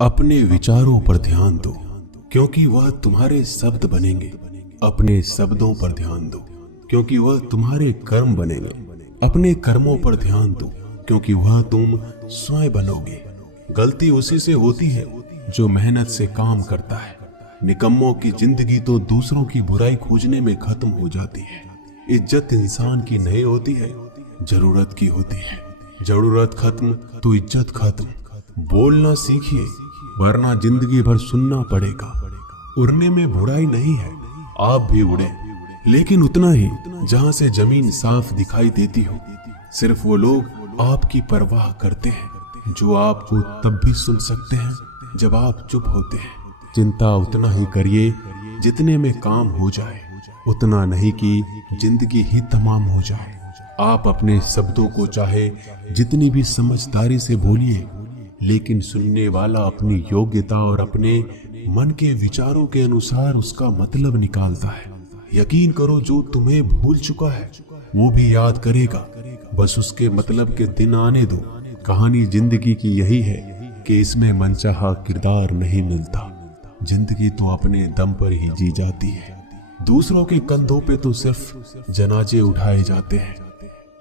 अपने विचारों पर ध्यान दो, क्योंकि वह तुम्हारे शब्द बनेंगे। अपने शब्दों पर ध्यान दो, क्योंकि वह तुम्हारे कर्म बनेंगे। अपने कर्मों पर ध्यान दो, क्योंकि वह तुम स्वयं बनोगे। गलती उसी से होती है जो मेहनत से काम करता है। निकम्मों की जिंदगी तो दूसरों की बुराई खोजने में खत्म हो जाती है। इज्जत इंसान की नहीं होती है, जरूरत की होती है। जरूरत खत्म तो इज्जत खत्म। बोलना सीखिए, वरना जिंदगी भर सुनना पड़ेगा। उड़ने में बुराई नहीं है, आप भी उड़े, लेकिन उतना ही जहां से जमीन साफ दिखाई देती हो। सिर्फ वो लोग आपकी परवाह करते हैं जो आपको तब भी सुन सकते हैं जब आप चुप होते हैं। चिंता उतना ही करिए जितने में काम हो जाए, उतना नहीं कि जिंदगी ही तमाम हो जाए। आप अपने शब्दों को चाहे जितनी भी समझदारी से बोलिए, लेकिन सुनने वाला अपनी योग्यता और अपने मन के विचारों के अनुसार उसका मतलब निकालता है। यकीन करो, जो तुम्हें भूल चुका है वो भी याद करेगा, बस उसके मतलब के दिन आने दो। कहानी जिंदगी की यही है कि इसमें मनचाहा किरदार नहीं मिलता। जिंदगी तो अपने दम पर ही जी जाती है। दूसरों के कंधों पे तो सिर्फ जनाजे उठाए जाते हैं।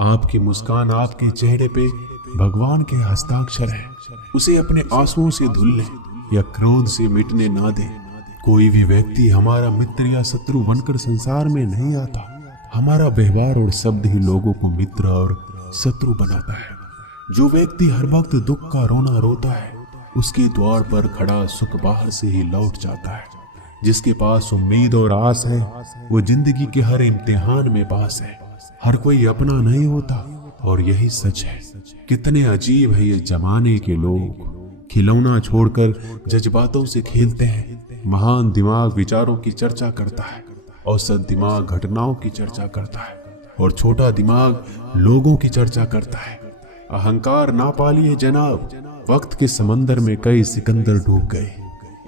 आपकी मुस्कान आपके चेहरे पे भगवान के हस्ताक्षर है। उसे अपने आंसुओं से धुल लें या क्रोध से मिटने ना दें। कोई भी व्यक्ति हमारा मित्र या शत्रु बनकर संसार में नहीं आता। हमारा व्यवहार और शब्द ही लोगों को मित्र और शत्रु बनाता है। जो व्यक्ति हर वक्त दुख का रोना रोता है, उसके द्वार पर खड़ा सुख बाहर से ही लौट जाता है। जिसके पास उम्मीद और आस है, वो जिंदगी के हर इम्तिहान में पास है। हर कोई अपना नहीं होता, और यही सच है। कितने अजीब है ये जमाने के लोग। खिलौना छोड़कर जज्बातों से खेलते हैं। महान दिमाग विचारों की चर्चा करता है, औसत दिमाग घटनाओं की चर्चा करता है, और छोटा दिमाग लोगों की चर्चा करता है। अहंकार ना पालिए जनाब, वक्त के समंदर में कई सिकंदर डूब गए।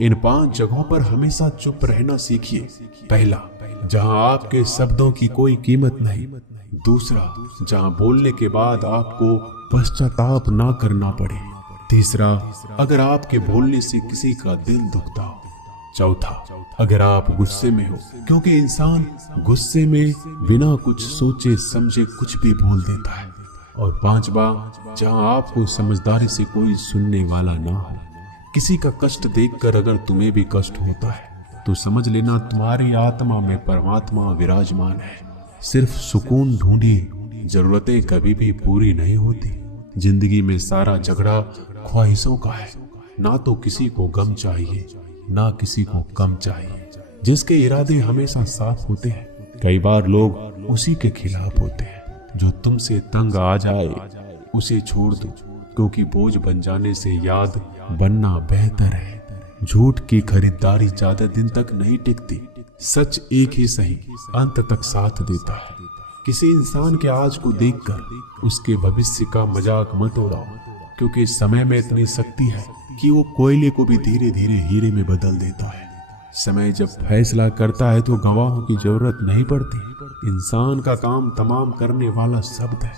इन 5 जगहों पर हमेशा चुप रहना सीखिए। पहला, जहां आपके शब्दों की कोई कीमत नहीं। दूसरा, जहां बोलने के बाद आपको पश्चाताप ना करना पड़े। तीसरा, अगर आपके बोलने से किसी का दिल दुखता हो। चौथा, अगर आप गुस्से में हो, क्योंकि इंसान गुस्से में बिना कुछ सोचे समझे कुछ भी बोल देता है। और पांचवा, जहां आपको समझदारी से कोई सुनने वाला ना हो। किसी का कष्ट देखकर अगर तुम्हें भी कष्ट होता है, तो समझ लेना तुम्हारी आत्मा में परमात्मा विराजमान है। सिर्फ सुकून ढूंढिए, जरूरतें कभी भी पूरी नहीं होती। जिंदगी में सारा झगड़ा ख्वाहिशों का है। ना तो किसी को गम चाहिए, ना किसी को कम चाहिए। जिसके इरादे हमेशा साफ होते हैं, कई बार लोग उसी के खिलाफ होते हैं। जो तुमसे तंग आ जाए उसे छोड़ दो, क्योंकि बोझ बन जाने से याद बनना बेहतर है। झूठ की खरीदारी ज्यादा दिन तक नहीं टिकती। सच एक ही सही अंत तक साथ देता है। किसी इंसान के आज को देखकर उसके भविष्य का मजाक मत उड़ाओ, क्योंकि समय में इतनी शक्ति है कि वो कोयले को भी धीरे धीरे हीरे में बदल देता है। समय जब फैसला करता है तो गवाहों की जरूरत नहीं पड़ती। इंसान का काम तमाम करने वाला शब्द है।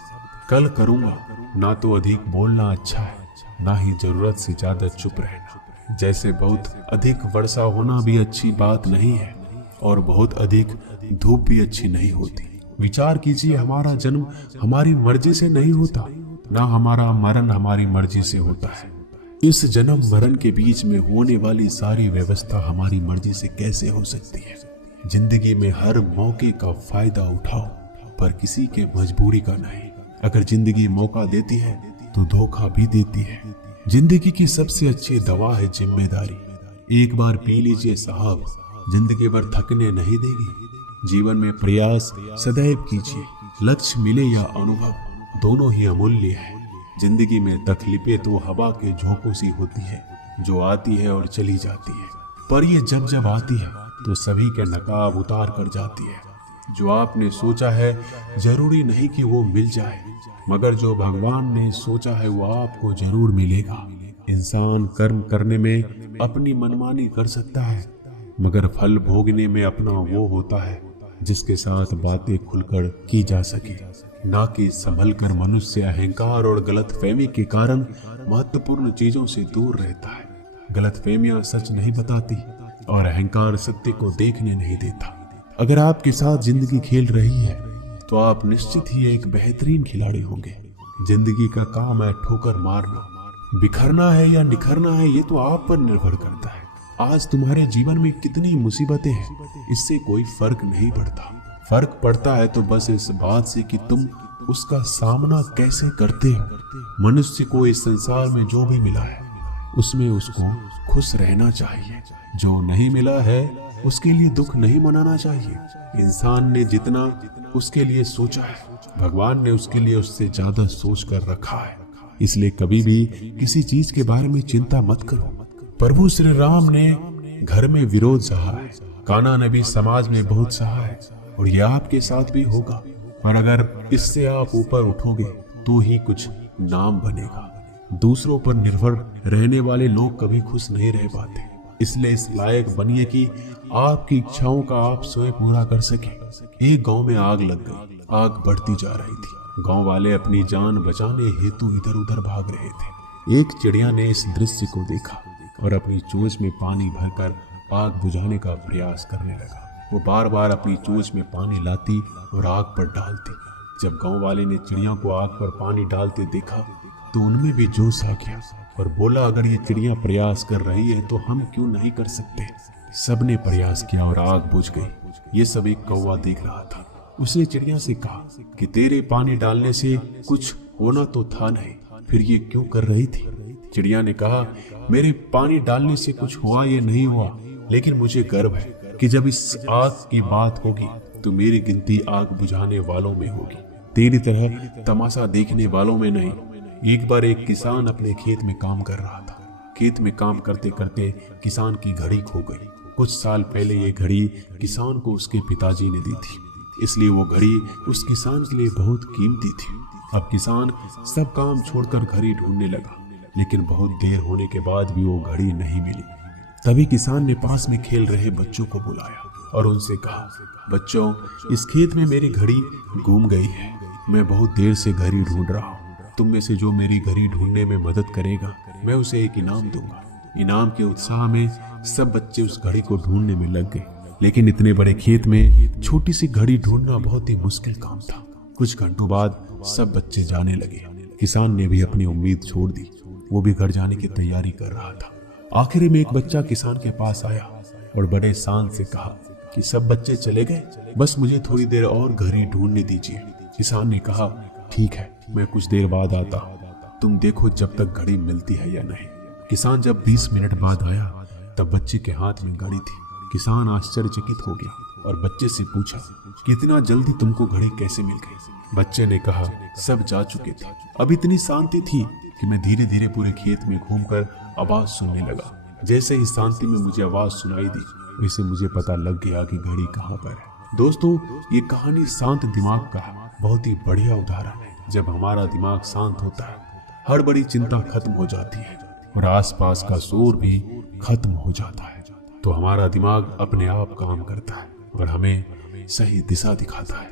कल करूंगा, ना तो अधिक बोलना अच्छा है, ना ही जरूरत से ज्यादा चुप रहना। जैसे बहुत अधिक वर्षा होना भी अच्छी बात नहीं है, और बहुत अधिक धूप भी अच्छी नहीं होती। विचार कीजिए, हमारा जन्म हमारी मर्जी से नहीं होता, ना हमारा मरण हमारी मर्जी से होता है। इस जन्म मरण के बीच में होने वाली सारी व्यवस्था हमारी मर्जी से कैसे हो सकती है? जिंदगी में हर मौके का फायदा उठाओ, पर किसी के मजबूरी का नहीं। अगर जिंदगी मौका देती है तो धोखा भी देती है। जिंदगी की सबसे अच्छी दवा है जिम्मेदारी। एक बार पी लीजिए साहब, जिंदगी भर थकने नहीं देगी। जीवन में प्रयास सदैव कीजिए। लक्ष्य मिले या अनुभव, दोनों ही अमूल्य है। जिंदगी में तकलीफें तो हवा के झोंकों सी होती है, जो आती है और चली जाती है। पर ये जब जब आती है तो सभी के नकाब उतार कर जाती है। जो आपने सोचा है जरूरी नहीं कि वो मिल जाए, मगर जो भगवान ने सोचा है वो आपको जरूर मिलेगा। इंसान कर्म करने में अपनी मनमानी कर सकता है, मगर फल भोगने में अपना वो होता है जिसके साथ बातें खुलकर की जा सके। ना कि संभल कर मनुष्य अहंकार और गलतफहमी के कारण महत्वपूर्ण चीजों से दूर रहता है। गलतफहमियां सच नहीं बताती और अहंकार सत्य को देखने नहीं देता। अगर आपके साथ जिंदगी खेल रही है तो आप निश्चित ही एक बेहतरीन खिलाड़ी होंगे। जिंदगी का काम है ठोकर मारना। बिखरना है या निखरना है ये तो आप पर निर्भर करता है। आज तुम्हारे जीवन में कितनी मुसीबतें हैं, इससे कोई फर्क नहीं पड़ता। फर्क पड़ता है तो बस इस बात से कि तुम उसका सामना कैसे करते हो। मनुष्य को इस संसार में जो भी मिला है उसमें उसको खुश रहना चाहिए। जो नहीं मिला है उसके लिए दुख नहीं मनाना चाहिए। इंसान ने जितना उसके लिए सोचा है, भगवान ने उसके लिए उससे ज्यादा सोच कर रखा है। इसलिए कभी भी किसी चीज के बारे में चिंता मत करो। प्रभु श्री राम ने घर में विरोध सहा है, कान्हा ने भी समाज में बहुत सहा है, और यह आपके साथ भी होगा। पर अगर इससे आप ऊपर उठोगे तो ही कुछ नाम बनेगा। दूसरों पर निर्भर रहने वाले लोग कभी खुश नहीं रह पाते। इसलिए इस लायक बनिए कि आपकी इच्छाओं का आप स्वयं पूरा कर सके। एक गांव में आग लग गई। आग बढ़ती जा रही थी। गांव वाले अपनी जान बचाने हेतु इधर उधर भाग रहे थे। एक चिड़िया ने इस दृश्य को देखा और अपनी चोंच में पानी भरकर आग बुझाने का प्रयास करने लगा। वो बार बार अपनी चोंच में पानी लाती और आग पर डालती। जब गांव वाले ने चिड़िया को आग पर पानी डालते देखा तो उनमें भी जोश आ गया और बोला, अगर ये चिड़िया प्रयास कर रही है तो हम क्यों नहीं कर सकते। सबने प्रयास किया और आग बुझ गई। ये सब एक कौवा देख रहा था। उसने चिड़िया से कहा कि तेरे पानी डालने से कुछ होना तो था नहीं, फिर ये क्यों कर रही थी। चिड़िया ने कहा, मेरे पानी डालने से कुछ हुआ या नहीं हुआ, लेकिन मुझे गर्व है कि जब इस आग की बात होगी तो मेरी गिनती आग बुझाने वालों में होगी, तेरी तरह तमाशा देखने वालों में नहीं। एक बार एक किसान अपने खेत में काम कर रहा था। खेत में काम करते करते किसान की घड़ी खो गई। कुछ साल पहले ये घड़ी किसान को उसके पिताजी ने दी थी, इसलिए वो घड़ी उस किसान के लिए बहुत कीमती थी। अब किसान सब काम छोड़कर घड़ी ढूंढने लगा, लेकिन बहुत देर होने के बाद भी वो घड़ी नहीं मिली। तभी किसान ने पास में खेल रहे बच्चों को बुलाया और उनसे कहा, बच्चों, इस खेत में मेरी घड़ी गुम गई है। मैं बहुत देर से घड़ी ढूंढ रहा हूँ। तुम में से जो मेरी घड़ी ढूंढने में मदद करेगा, मैं उसे एक इनाम दूंगा। इनाम के उत्साह में सब बच्चे उस घड़ी को ढूंढने में लग गए, लेकिन इतने बड़े खेत में छोटी सी घड़ी ढूंढना बहुत ही मुश्किल काम था। कुछ घंटों बाद सब बच्चे जाने लगे। किसान ने भी अपनी उम्मीद छोड़ दी। वो भी घर जाने की तैयारी कर रहा था। आखिर में एक बच्चा किसान के पास आया और बड़े शान से कहा कि सब बच्चे चले गए, बस मुझे थोड़ी देर और घड़ी ढूंढने दीजिए। किसान ने कहा, ठीक है, मैं कुछ देर बाद आता हूँ, तुम देखो जब तक घड़ी मिलती है या नहीं। किसान जब 20 मिनट बाद आया तब बच्चे के हाथ में घड़ी थी। किसान आश्चर्यचकित हो गया और बच्चे से पूछा, कितना जल्दी तुमको घड़ी कैसे मिल गई। बच्चे ने कहा, सब जा चुके थे। अब इतनी शांति थी कि मैं धीरे धीरे पूरे खेत में घूमकर आवाज सुनने लगा। जैसे ही शांति में मुझे आवाज सुनाई दी, वैसे मुझे पता लग गया कि घड़ी कहाँ पर है। दोस्तों, ये कहानी शांत दिमाग का बहुत ही बढ़िया उदाहरण है। जब हमारा दिमाग शांत होता है, हर बड़ी चिंता खत्म हो जाती है और आसपास का शोर भी खत्म हो जाता है। तो हमारा दिमाग अपने आप काम करता है और हमें सही दिशा दिखाता है।